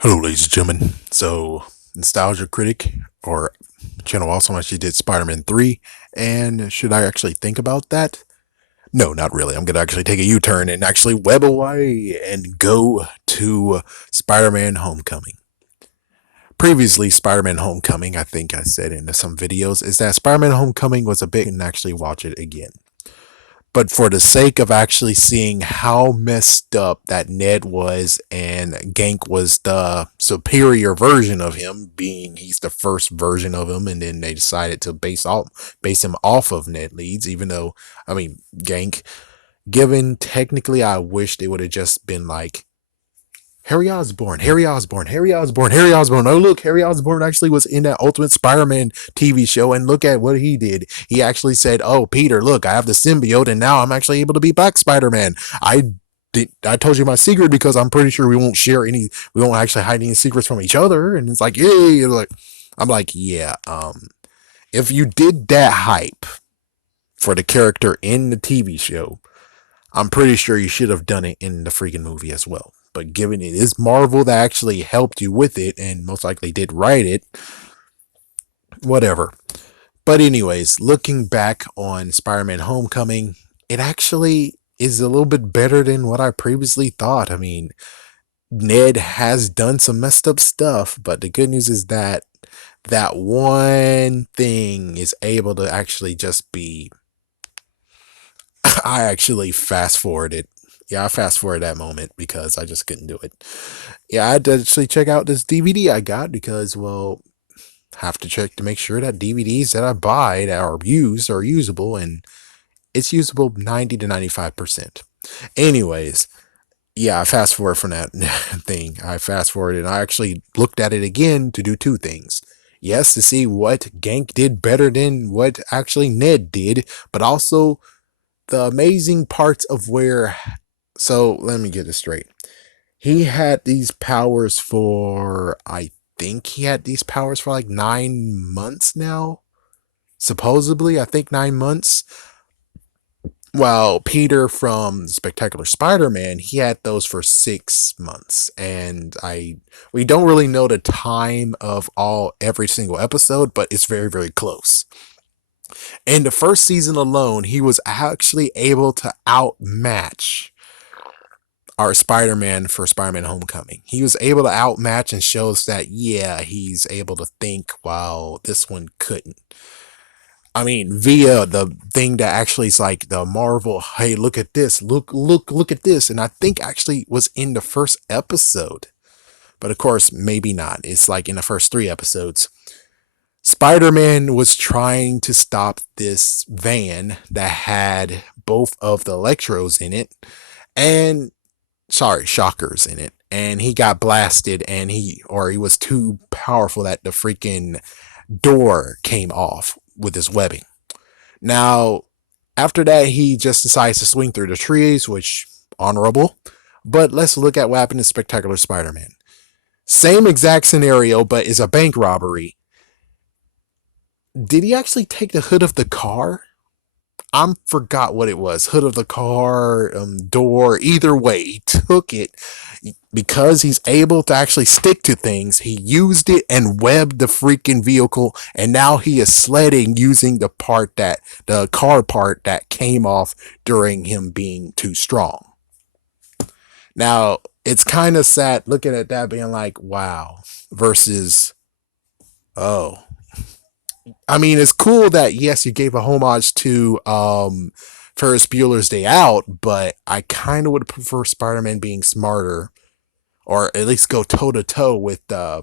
Hello, ladies and gentlemen. So, Nostalgia Critic, or channel also actually did Spider-Man 3. And should I actually think about that? No, not really. I'm going to actually take a U-turn and actually web away and go to Spider-Man Homecoming. Previously, Spider-Man Homecoming, I think I said in some videos, is that Spider-Man Homecoming was a bit and actually watch it again. But for the sake of actually seeing how messed up that Ned was and Ganke was the superior version of him, being he's the first version of him, and then they decided to base him off of Ned Leeds, even though Ganke, given technically I wish they would have just been like Harry Osborn, Harry Osborn, Harry Osborn, Harry Osborn. Oh, look, Harry Osborn actually was in that Ultimate Spider-Man TV show, and look at what he did. He actually said, "Oh, Peter, look, I have the symbiote, and now I'm actually able to be Black Spider-Man." I told you my secret because I'm pretty sure we won't actually hide any secrets from each other. And it's like, yay! I'm like, yeah. If you did that hype for the character in the TV show, I'm pretty sure you should have done it in the freaking movie as well. But given it is Marvel that actually helped you with it and most likely did write it, whatever. But anyways, looking back on Spider-Man Homecoming, it actually is a little bit better than what I previously thought. I mean, Ned has done some messed up stuff, but the good news is that that one thing is able to actually just be I actually fast forwarded. Yeah, I fast forwarded that moment because I just couldn't do it. Yeah, I had to actually check out this DVD I got because, well, have to check to make sure that DVDs that I buy that are used are usable, and it's usable 90 to 95%. Anyways, yeah, I fast forward from that thing. I fast forwarded and I actually looked at it again to do two things. Yes, to see what Gank did better than what actually Ned did, but also the amazing parts of where. So let me get this straight. He had these powers for, I think he had these powers for like 9 months now. Supposedly, I think 9 months. Well, Peter from Spectacular Spider-Man, he had those for 6 months, and we don't really know the time of every single episode, but it's very very close. In the first season alone, he was actually able to outmatch our Spider-Man for Spider-Man Homecoming. He was able to outmatch and shows that, yeah, he's able to think while this one couldn't. I mean, via the thing that actually is like the Marvel, hey, look at this, look at this. And I think actually was in the first episode. But of course, maybe not. It's like in the first 3 episodes. Spider-Man was trying to stop this van that had both of the Electros in it. And shockers in it, and he got blasted, and he was too powerful that the freaking door came off with his webbing. Now, after that, he just decides to swing through the trees, which honorable. But let's look at what happened in Spectacular Spider-Man. Same exact scenario, but is a bank robbery. Did he actually take the hood of the car? I forgot what it was. Hood of the car, door, either way, he took it because he's able to actually stick to things. He used it and webbed the freaking vehicle, and now he is sledding using the car part that came off during him being too strong. Now, it's kind of sad looking at that being like, wow, versus, oh, I mean, it's cool that yes, you gave a homage to Ferris Bueller's Day Out, but I kind of would prefer Spider-Man being smarter, or at least go toe to toe with the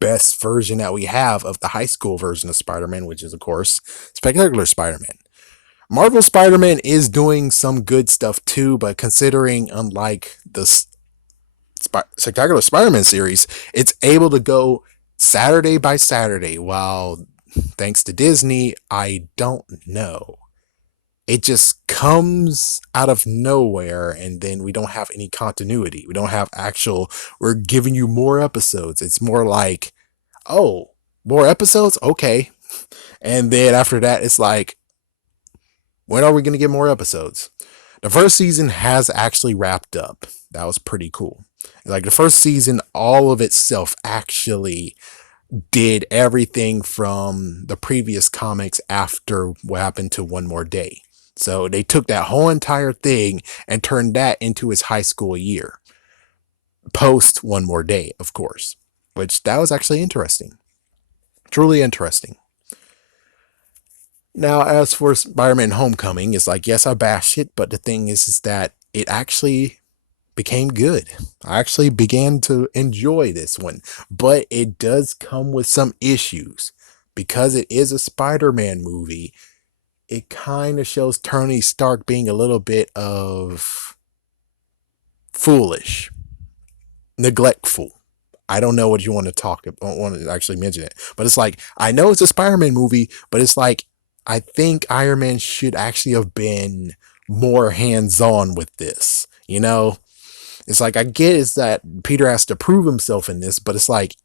best version that we have of the high school version of Spider-Man, which is of course Spectacular Spider-Man. Marvel Spider-Man is doing some good stuff too, but considering unlike the Spectacular Spider-Man series, it's able to go Saturday by Saturday, while thanks to Disney, I don't know. It just comes out of nowhere, and then we don't have any continuity. We don't have actual, we're giving you more episodes. It's more like, oh, more episodes? Okay. And then after that, it's like, when are we going to get more episodes? The first season has actually wrapped up. That was pretty cool. Like the first season, all of itself actually did everything from the previous comics after what happened to One More Day. So they took that whole entire thing and turned that into his high school year, post One More Day, of course, which that was actually interesting. Truly interesting. Now, as for Spider-Man Homecoming, it's like, yes, I bashed it, but the thing is that it actually became good. I actually began to enjoy this one, but it does come with some issues. Because it is a Spider-Man movie, it kind of shows Tony Stark being a little bit of foolish, neglectful. I don't know what you want to talk about, don't want to actually mention it, but it's like, I know it's a Spider-Man movie, but it's like, I think Iron Man should actually have been more hands-on with this. It's like, I get is that Peter has to prove himself in this, but it's like,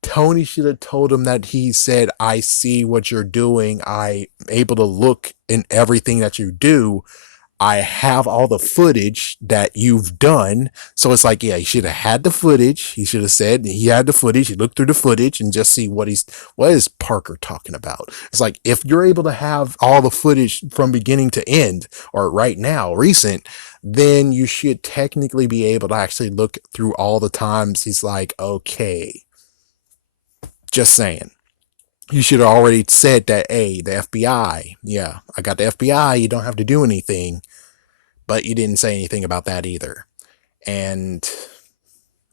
Tony should have told him that he said, I see what you're doing. I'm able to look in everything that you do. I have all the footage that you've done. So it's like, yeah, he should have had the footage. He should have said he had the footage. He looked through the footage and just see what is Parker talking about? It's like, if you're able to have all the footage from beginning to end, or right now, recent, then you should technically be able to actually look through all the times he's like, okay, just saying. You should have already said that, hey, the FBI, yeah, I got the FBI. You don't have to do anything, but you didn't say anything about that either. And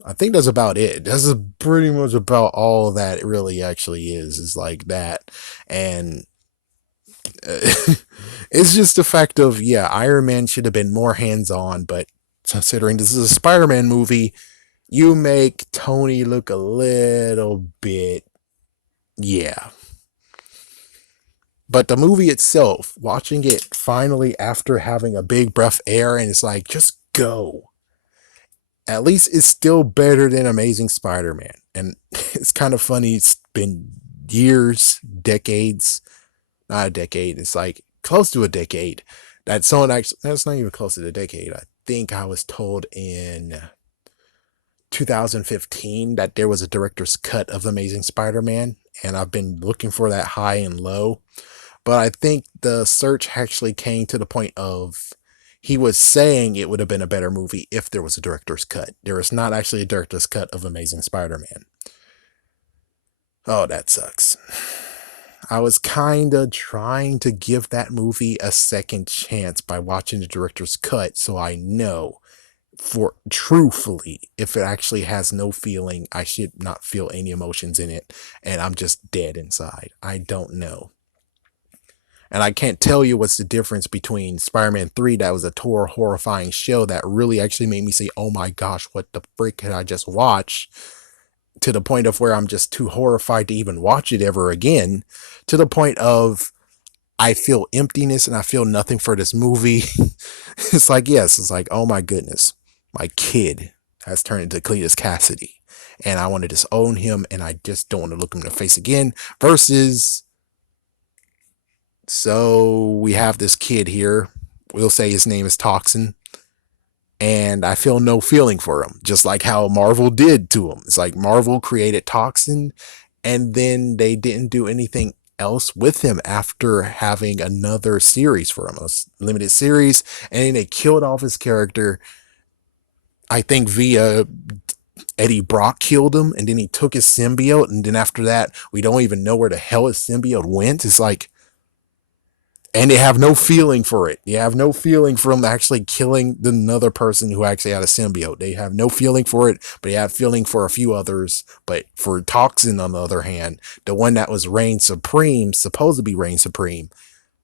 I think that's about it. That's pretty much about all that it really actually is like that. And it's just the fact of, yeah, Iron Man should have been more hands on, but considering this is a Spider-Man movie, you make Tony look a little bit, yeah. But the movie itself, watching it finally after having a big breath of air, and it's like, just go. At least it's still better than Amazing Spider-Man. And it's kind of funny. It's been years, decades, not a decade. It's like close to a decade that someone actually, that's not even close to a decade. I think I was told in 2015 that there was a director's cut of Amazing Spider-Man. And I've been looking for that high and low. But I think the search actually came to the point of he was saying it would have been a better movie if there was a director's cut. There is not actually a director's cut of Amazing Spider-Man. Oh, that sucks. I was kind of trying to give that movie a second chance by watching the director's cut, so I know for truthfully, if it actually has no feeling, I should not feel any emotions in it, and I'm just dead inside. I don't know. And I can't tell you what's the difference between Spider-Man 3, that was a horrifying show that really actually made me say, oh my gosh, what the frick did I just watch? To the point of where I'm just too horrified to even watch it ever again. To the point of I feel emptiness and I feel nothing for this movie. It's like, yes, it's like, oh my goodness, my kid has turned into Cletus Cassidy. And I want to disown him and I just don't want to look him in the face again. Versus, so we have this kid here. We'll say his name is Toxin. And I feel no feeling for him, just like how Marvel did to him. It's like Marvel created Toxin, and then they didn't do anything else with him after having another series for him, a limited series, and then they killed off his character. I think via Eddie Brock killed him, and then he took his symbiote, and then after that, we don't even know where the hell his symbiote went. It's like, and they have no feeling for it. They have no feeling from actually killing another person who actually had a symbiote. They have no feeling for it, but they have feeling for a few others. But for Toxin, on the other hand, the one that was reign supreme, supposed to be reign supreme,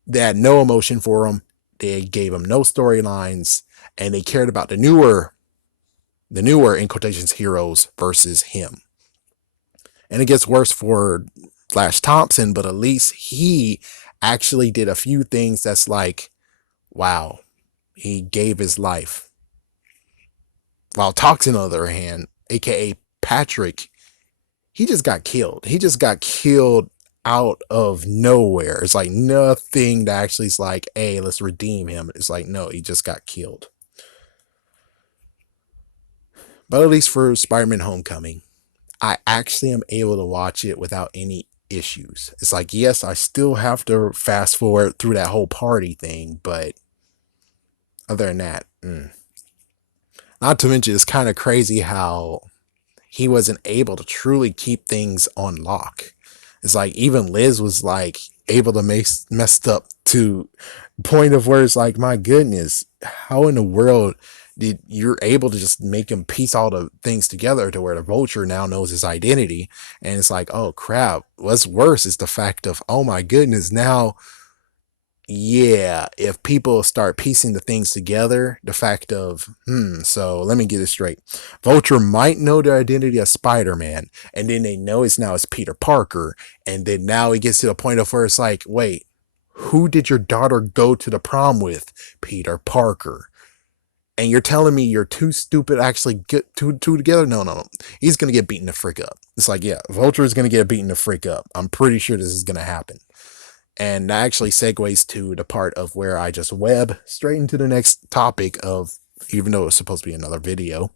they had no emotion for him. They gave him no storylines, and they cared about the newer in quotations heroes versus him. And it gets worse for Flash Thompson, but at least he actually did a few things that's like, wow, he gave his life. While Toxin, on the other hand, aka Patrick, he just got killed. He just got killed out of nowhere. It's like nothing that actually is like, hey, let's redeem him. It's like, no, he just got killed. But at least for Spider-Man Homecoming, I actually am able to watch it without any issues. It's like, yes, I still have to fast forward through that whole party thing, but other than that, not to mention, it's kind of crazy how he wasn't able to truly keep things on lock. It's like even Liz was like able to make messed up to point of where it's like, my goodness, how in the world did you're able to just make him piece all the things together to where the Vulture now knows his identity? And it's like, oh crap, what's worse is the fact of, oh my goodness, now yeah, if people start piecing the things together, the fact of, so let me get it straight. Vulture might know the identity of Spider-Man, and then they know it's Peter Parker, and then now it gets to the point of where it's like, wait, who did your daughter go to the prom with? Peter Parker. And you're telling me you're too stupid to actually get two together? No, no, no. He's gonna get beaten the frick up. It's like, yeah, Vulture is gonna get beaten the frick up. I'm pretty sure this is gonna happen. And that actually segues to the part of where I just web straight into the next topic of, even though it was supposed to be another video,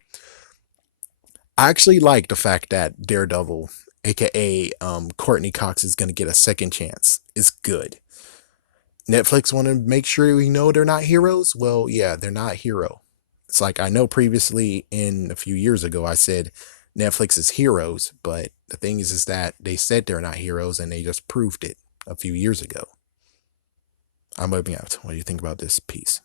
I actually like the fact that Daredevil, aka Courtney Cox, is going to get a second chance. It's good. Netflix want to make sure we know they're not heroes. Well, yeah, they're not hero. It's like, I know previously in a few years ago I said Netflix is heroes, but the thing is that they said they're not heroes and they just proved it a few years ago. I'm moving out. What do you think about this piece?